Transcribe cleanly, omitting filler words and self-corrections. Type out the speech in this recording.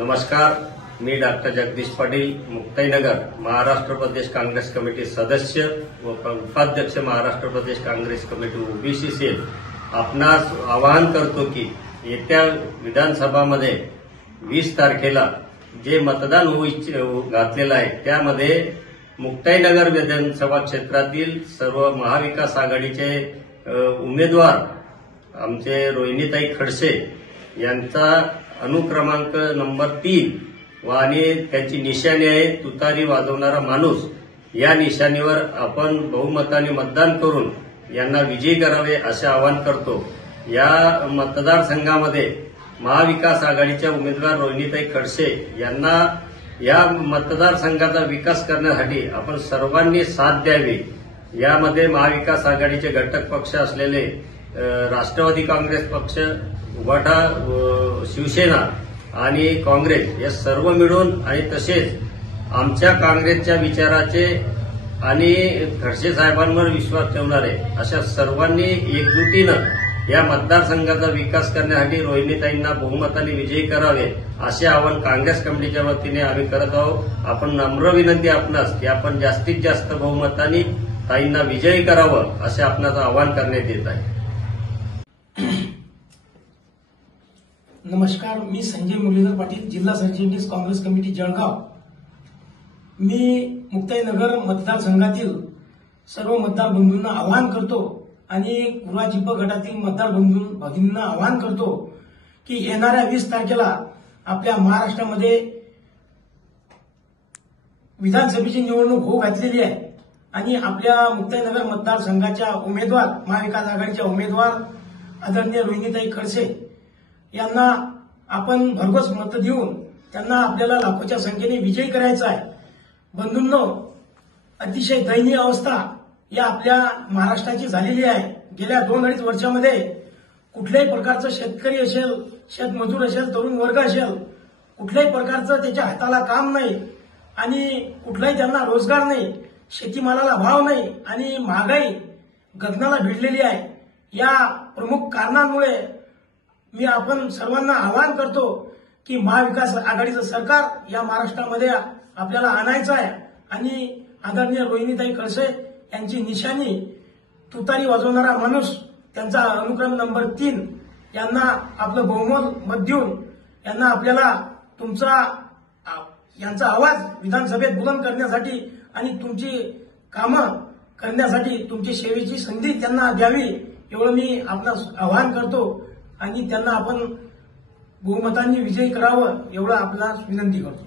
नमस्कार, मी डॉक्टर जगदीश पाटील, मुक्ताईनगर महाराष्ट्र प्रदेश काँग्रेस कमिटी सदस्य व उपाध्यक्ष महाराष्ट्र प्रदेश काँग्रेस कमिटी ओबीसी सेल आपणास आवाहन करतो की येत्या विधानसभामध्ये 20 तारखेला जे मतदान घातलेलं आहे त्यामध्ये मुक्ताईनगर विधानसभा क्षेत्रातील सर्व महाविकास आघाडीचे उमेदवार आमचे रोहिणीताई खडसे यांचा अनुक्रमांक नंबर 3 आणि त्यांची निशाणी आहे तुतारी वाजवणारा माणूस। या निशाणीवर आपण बहुमताने मतदान करून यांना विजयी करावे असे आवाहन करतो। या मतदारसंघामध्ये महाविकास आघाडीच्या उमेदवार रोहिणीताई खडसे यांना या मतदारसंघाचा विकास करण्यासाठी आपण सर्वांनी साथ द्यावी। यामध्ये महाविकास आघाडीचे घटक पक्ष असलेले राष्ट्रवादी काँग्रेस पक्ष, उभाटा, शिवसेना आणि काँग्रेस हे सर्व मिळून आणि तसेच आमच्या काँग्रेसच्या विचाराचे आणि खडसे साहेबांवर विश्वास ठेवणारे अशा सर्वांनी एकजुटीनं या मतदारसंघाचा विकास करण्यासाठी रोहिणीताईंना बहुमताने विजयी करावे असे आवाहन काँग्रेस कमिटीच्या वतीने आम्ही करत आहोत। आपण नम्र विनंती आपणास की आपण जास्तीत जास्त बहुमताने ताईंना विजयी करावं असे आपणाचं आवाहन करण्यात येत आहे। नमस्कार, मी संजय मुरलीधर पाटील, जिल्हा सरचिटणीस काँग्रेस कमिटी जळगाव। मी मुक्ताईनगर मतदारसंघातील सर्व मतदार बंधूंना आवाहन करतो आणि कुराजिप गटातील मतदार भगिनींना आवाहन करतो की येणाऱ्या 20 तारखेला आपल्या महाराष्ट्रामध्ये विधानसभेची निवडणूक होऊ घातलेली आहे आणि आपल्या मुक्ताईनगर मतदारसंघाच्या उमेदवार, महाविकास आघाडीच्या उमेदवार आदरणीय रोहिणीताई खडसे यांना आपण भरघोस मत देऊन त्यांना आपल्याला लाखोच्या संख्येने विजयी करायचा आहे। बंधूंनो, अतिशय दयनीय अवस्था या आपल्या महाराष्ट्राची झालेली आहे। गेल्या 2-2.5 वर्षामध्ये कुठल्याही प्रकारचं शेतकरी असेल, शेतमजूर असेल, तरुण वर्ग असेल, कुठल्याही प्रकारचं त्याच्या हाताला काम नाही आणि कुठलाही त्यांना रोजगार नाही, शेतीमालाला भाव नाही आणि महागाई गगनाला भिडलेली आहे। या प्रमुख कारणांमुळे मी आपण सर्वांना आवाहन करतो की महाविकास आघाडीचं सरकार या महाराष्ट्रामध्ये आपल्याला आणायचं आहे आणि आदरणीय रोहिणीताई खडसे यांची निशाणी तुतारी वाजवणारा माणूस, त्यांचा अनुक्रम नंबर 3 यांना आपलं बहुमत मत देऊन यांना आपल्याला यांचा आवाज विधानसभेत बुलंद करण्यासाठी आणि तुमची कामं करण्यासाठी तुमची सेवेची संधी त्यांना द्यावी एवढं मी आपणास आवाहन करतो आणि त्यांना आपण बहुमतांनी विजयी करावं एवढं आपल्याला विनंती करतो।